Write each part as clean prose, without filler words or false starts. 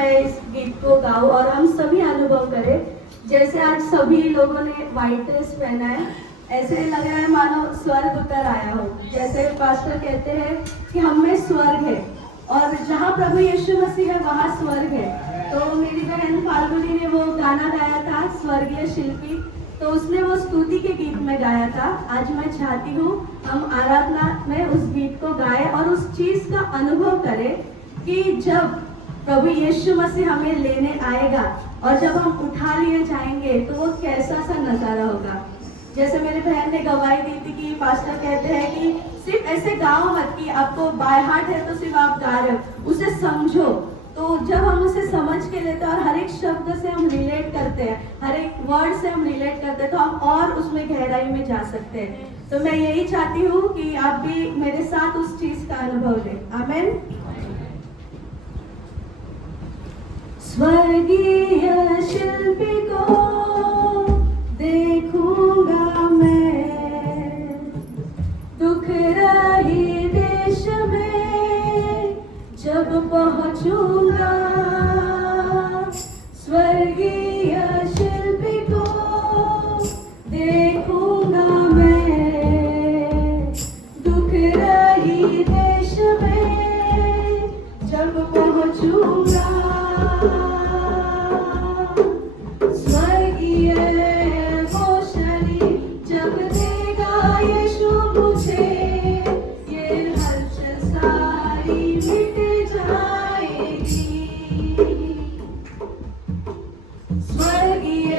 मैं इस गीत को गाऊं और हम सभी अनुभव करें। जैसे आज सभी लोगों ने व्हाइट ड्रेस पहना है, ऐसे लग रहा है मानो स्वर्ग उतर आया हो। जैसे पास्टर कहते हैं कि हम में स्वर्ग है और जहाँ प्रभु यीशु मसीह है वहाँ स्वर्ग है। तो मेरी बहन फाल्गुनी ने वो गाना गाया था स्वर्गीय शिल्पी, तो उसने वो स्तुति के गीत में गाया था। आज मैं चाहती हूँ हम आराधना में उस गीत को गाएं और उस चीज का अनुभव करें कि जब प्रभु यीशु मसीह हमें लेने आएगा और जब हम उठा लिए जाएंगे तो वो कैसा सा नजारा होगा। जैसे मेरी बहन ने गवाही दी थी कि पास्टर कहते हैं कि सिर्फ ऐसे गाओ मत कि आपको बाय हार्ट है तो सिर्फ आप गा रहे हो, उसे समझो। तो जब हम उसे समझ के लेते हैं और हर एक शब्द से हम रिलेट करते हैं, हर एक वर्ड से हम रिलेट करते हैं, तो हम और उसमें गहराई में जा सकते हैं। तो मैं यही चाहती हूँ कि आप भी मेरे साथ उस चीज का अनुभव लें। आमीन। स्वर्गीय शिल्पी को देखूंगा मैं, दुख रही देश में जब पहुंचूंगा। स्वर्गीय शिल्पी को देखूंगा मैं, दुख रही देश में जब पहुंचूंगा। स्वर्गीय वो शरीर जब देगा यीशु मुझे, ये हलचल सारी मिट जाएगी। स्वर्गीय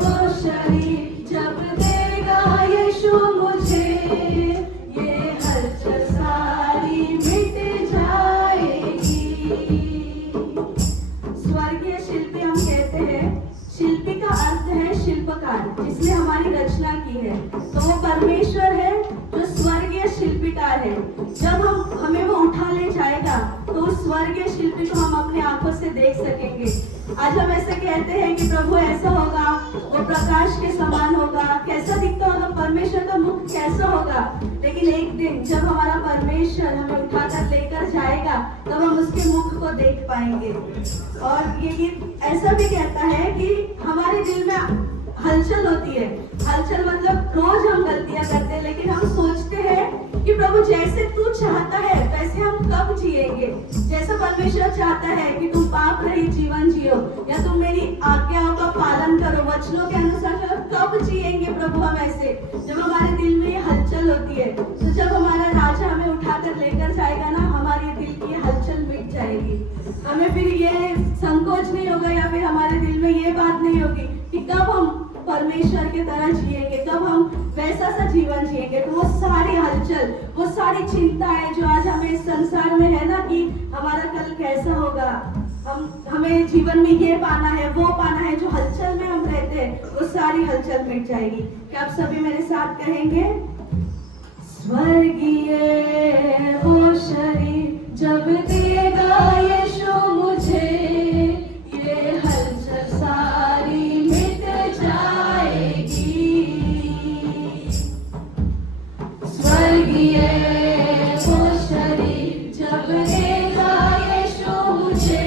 वो शरीर जब देगा यीशु मुझे, ये हलचल सारी मिट जाएगी। स्वर्गीय शिल्पी हम कहते हैं, शिल्पी का अर्थ है शिल्पकार, जिसने हमारी रचना की है। तो वो परमेश्वर है जो स्वर्गीय शिल्पीकार है। जब हमें वो उठा ले जाएगा तो उस स्वर्गीय शिल्पी को हम अपने आंखों से देख सकेंगे। आज हम ऐसे कहते हैं कि प्रभु ऐसा होगा, वो प्रकाश के समान होगा, कैसा दिखता होगा, परमेश्वर का मुख कैसा होगा। लेकिन एक दिन जब हमारा परमेश्वर हमें उठाकर लेकर जाएगा तब हम उसके मुख को देख पाएंगे। और ये गीत ऐसा भी कहता है कि हमारे दिल में हलचल होती है। हलचल मतलब रोज हम गलतियां करते हैं, लेकिन हम सोचते हैं कि प्रभु जैसे तू चाहता है वैसे हम कब जिएंगे। जैसा परमेश्वर चाहता है कि तुम पाप रहित जीवन जियो या तुम मेरी आज्ञाओं का पालन करो, वचनों के अनुसार कब जिएंगे प्रभु हम ऐसे। जब हमारे दिल में ये हलचल होती है, तो जब हमारा राजा हमें उठाकर लेकर जाएगा ना, हमारे दिल की हलचल मिट जाएगी। हमें फिर ये संकोच नहीं होगा या फिर हमारे दिल में ये बात नहीं होगी कि कब हम परमेश्वर की तरह जिएंगे, कब हम वैसा सा जीवन जिएंगे। तो वो सारी हलचल, वो सारी चिंता है जो आज हमें इस संसार में है ना कि हमारा कल कैसा होगा, हमें जीवन में ये पाना है वो पाना है, जो हलचल में हम रहते हैं, वो सारी हलचल मिट जाएगी। क्या आप सभी मेरे साथ कहेंगे? स्वर्गीय वो शरीर जब देगा यीशु मुझे, ये हलचल सारी मिट जाएगी। स्वर्गीय वो शरीर जब देगा यीशु मुझे,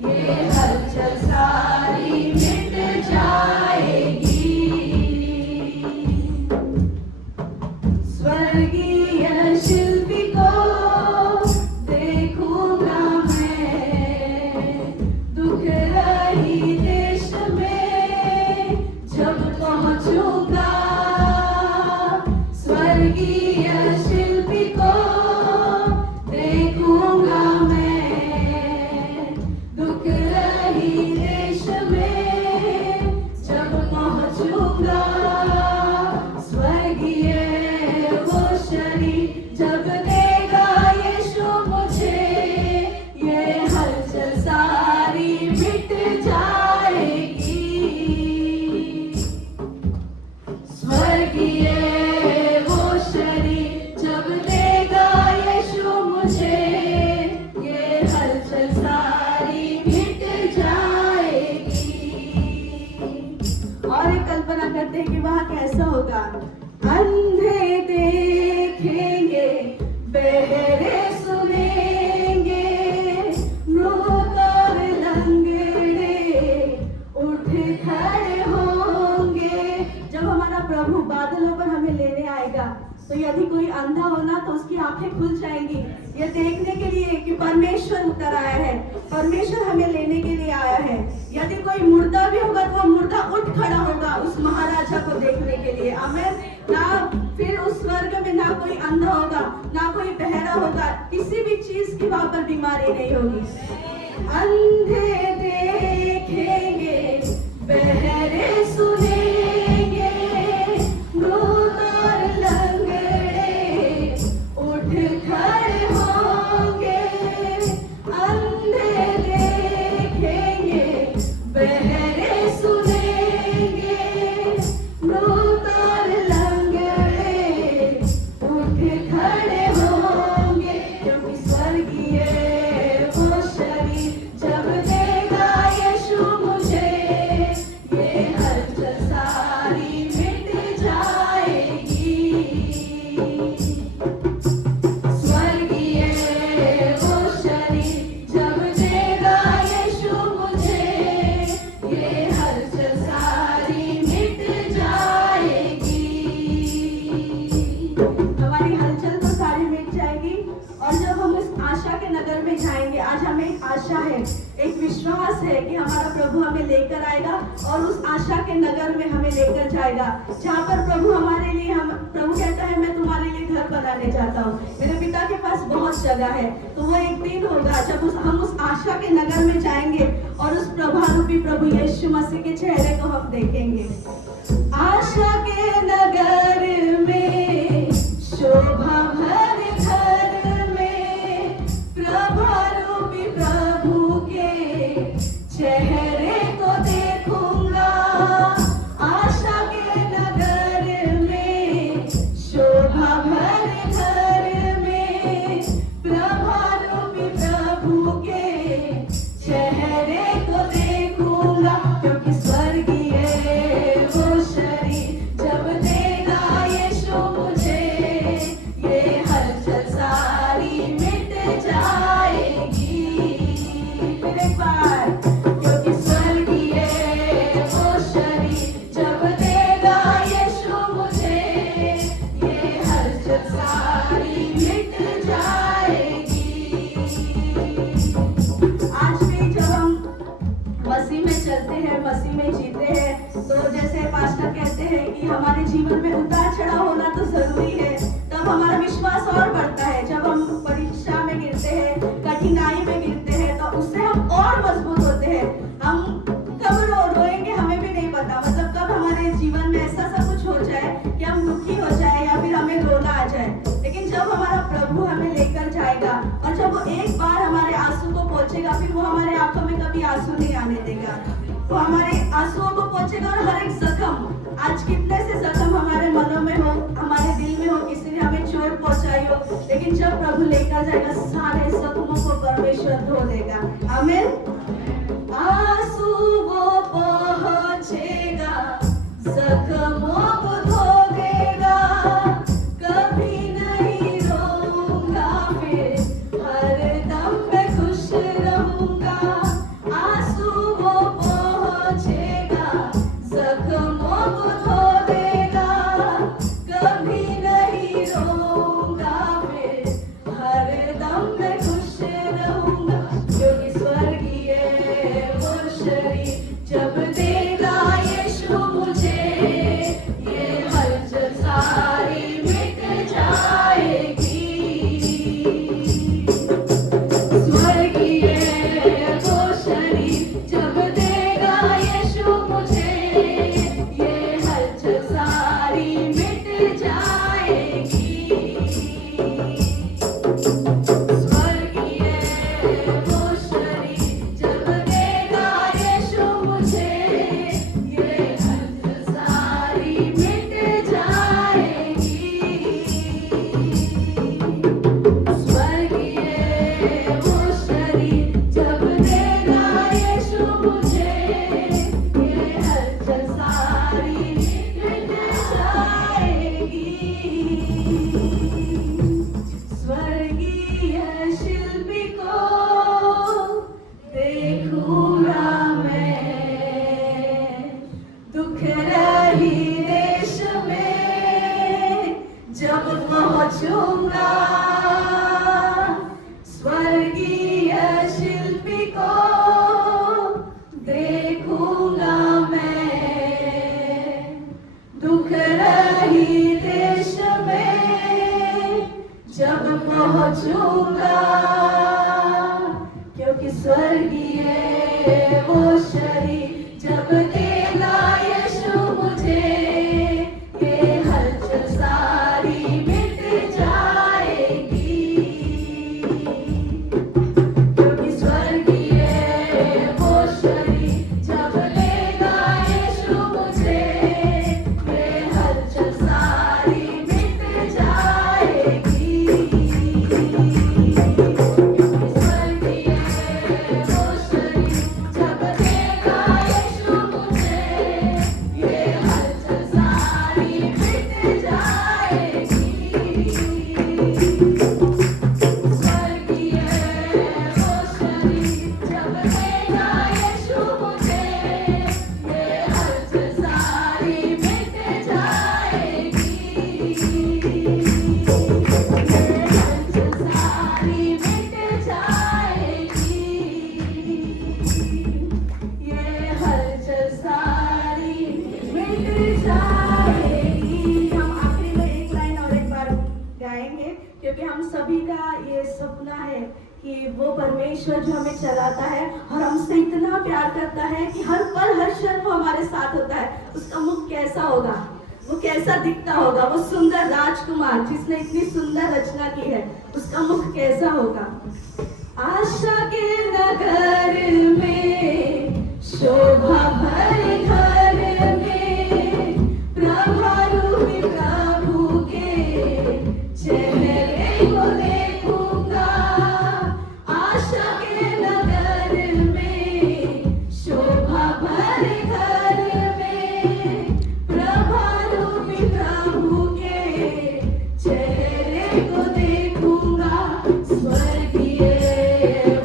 ये हलचल सारी मिट जाएगी। स्वर्गीय शिल्पी को देखूंगा मैं, दुख रही देश में जब पहुंचूंगा। स्वर्गीय शिल्पी को देखूंगा मैं, दुख रही देश में जब पहुंचूंगा। स्वर्गीय वो शरीर जब देगा यीशु मुझे, ये हलचल सारी मिट जाएगी। स्वर्गीय वो शरीर जब देगा यीशु मुझे, ये हलचल सारी मिट जाएगी। और एक कल्पना करते हैं कि वहाँ कैसा होगा। अंधे देखेंगे, बहरे सुनेंगे, मृत तो यदि कोई अंधा होना तो उसकी आंखें खुल जाएंगी, ये देखने के लिए कि परमेश्वर उतर आया है, परमेश्वर हमें लेने के लिए आया है। यदि कोई मुर्दा भी होगा तो वह मुर्दा उठ खड़ा होगा उस महाराजा को देखने के लिए। आमीन। ना फिर उस स्वर्ग में ना कोई अंधा होगा, ना कोई बहरा होगा, किसी भी चीज की वहां पर बीमारी नहीं होगी। अंधे देखेंगे, बहरे सुनेंगे, भूत और लंगड़े उठ खड़े होंगे। अंधे देखेंगे, बहरे सुनेंगे, भूत और लंगड़े उठ खड़े होंगे। क्योंकि स्वर्गीय वो शरीर जब देगा यीशु मुझे, ये हलचल सारी मिट जाएगी। स्वर्गीय वो शरीर जब देगा यीशु मुझे, ये हलचल सारी मिट जाएगी। हमारी हलचल तो सारी मिट जाएगी। और जब हम इस आशा के नगर में जाएंगे, आज हमें एक आशा है, एक विश्वास है कि हमारा प्रभु हमें लेकर आएगा और उस आशा के नगर में हमें लेकर जाएगा, जहाँ पर प्रभु हमारे लिए, हम प्रभु कहता है मैं तुम्हारे लिए घर बनाने जाता हूँ, मेरे पिता के पास बहुत जगह है। तो वो एक दिन होगा जब हम उस आशा के नगर में जाएंगे और उस प्रभारूपी प्रभु यीशु मसीह के चेहरे को हम देखेंगे। आशा के नगर में, शोभा भरे घर में, प्रभारूपी प्रभु के चेहरे को देखूंगा। आशा के नगर में, शोभा भरे घर में, प्रभारूपी प्रभु के चेहरे को देखूंगा। क्योंकि स्वर्गीय वो शरीर जब देगा यीशु मुझे, ये हलचल सारी मिट जाएगी। फिर एक बार, क्योंकि स्वर्गीय वो शरीर जब देगा यीशु मुझे, ये हलचल सारी मिट जाएगी। आज भी जब हम मसीह में चलते हैं, मसीह में जीते हैं, तो जैसे पास्टर कहते हैं कि हमारे जीवन में उतार चढ़ाव होना तो जरूरी है, तब हमारा विश्वास और बढ़ता है। जब हम परीक्षा में गिरते हैं, कठिनाई में गिरते हैं, तो उससे हम और मजबूत होते हैं। हम कब रोएंगे हमें भी नहीं पता, मतलब कब हमारे जीवन में ऐसा सब कुछ हो जाए कि हम दुखी हो जाए या फिर हमें रोना आ जाए। लेकिन जब हमारा प्रभु हमें लेकर जाएगा और जब वो एक बार हमारे आंसू को पोंछेगा, फिर वो हमारे आंखों में कभी आंसू नहीं आने देगा, वो हमारे आंसुओं को पोंछेगा। और हर एक जख्म, आज कितने से जख्म हमारे मनों में हो, हमारे दिल में हो, किसी ने हमें चोट पहुंचाई हो, लेकिन जब प्रभु लेकर जाएगा सारे जख्मों को परमेश्वर धो देगा। आमीन। आंसू वो पहुंचेगा, जख्मों को धो देगा, कभी नहीं रोऊंगा, फिर हरदम मैं खुश रहूंगा। आंसू वो पहुंचेगा, जख्मों को धो देगा, कभी नहीं रोऊंगा, फिर हरदम मैं खुश रहूंगा। क्योंकि स्वर्गीय स्वर्गीय वो शरीर जब देगा यीशु मुझे, ये हलचल सारी मिट जाएगी। क्योंकि स्वर्गीय वो शरीर जब देगा यीशु मुझे, ये हलचल सारी मिट जाएगी। क्योंकि हम सभी का ये सपना है कि वो परमेश्वर जो हमें चलाता है और हमसे इतना प्यार करता है कि हर पल हर क्षण वो हमारे साथ होता है, उसका मुख कैसा होगा, वो कैसा दिखता होगा, वो सुंदर राजकुमार जिसने इतनी सुंदर रचना की है, उसका मुख कैसा होगा। आशा के नगर में, शोभा भरे घर में, प्रभारूपी प्रभु के चेहरे को देखूंगा। आशा के नगर में, शोभा भरे घर में, प्रभारूपी प्रभु के चेहरे को देखूंगा। स्वर्गीय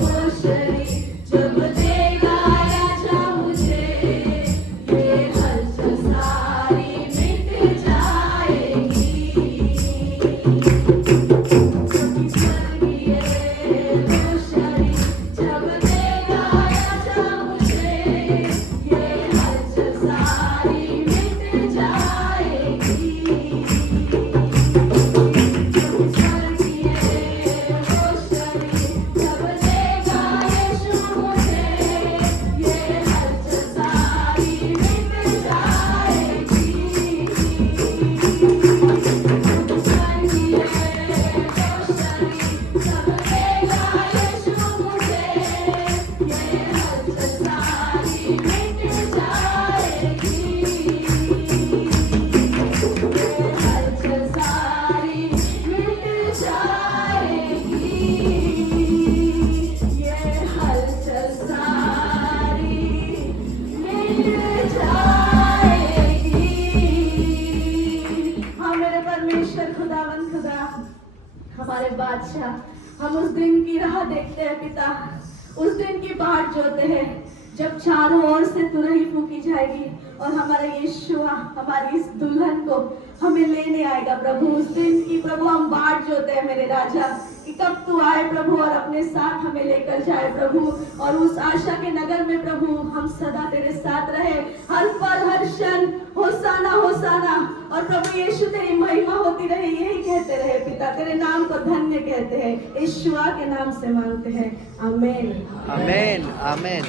वो शरीर जब देगा राजा मुझे, ये हलचल सारी मिट जाएगी। स्वर्गीय वो शरीर जब देगा राजा मुझे, ये हलचल सारी मिट जाएगी। हमारे बादशाह, हम उस दिन की राह देखते हैं पिता, उस दिन की बाट जोते हैं जब चारों ओर से तुरही फूकी जाएगी और हमारा यीशुआ हमारी इस दुल्हन को हमें लेने आएगा प्रभु। उस दिन की प्रभु हम बाट जोते हैं मेरे राजा कि कब तू आए प्रभु और अपने साथ हमें लेकर जाए प्रभु, और उस आशा के नगर में प्रभु हम सदा तेरे साथ रहे, हर पल हर क्षण होसाना होसाना, और प्रभु यीशु तेरी महिमा होती रहे, यही कहते रहे पिता, तेरे नाम को धन्य कहते हैं, यीशुआ के नाम से मांगते हैं, आमीन आमेन आमेन।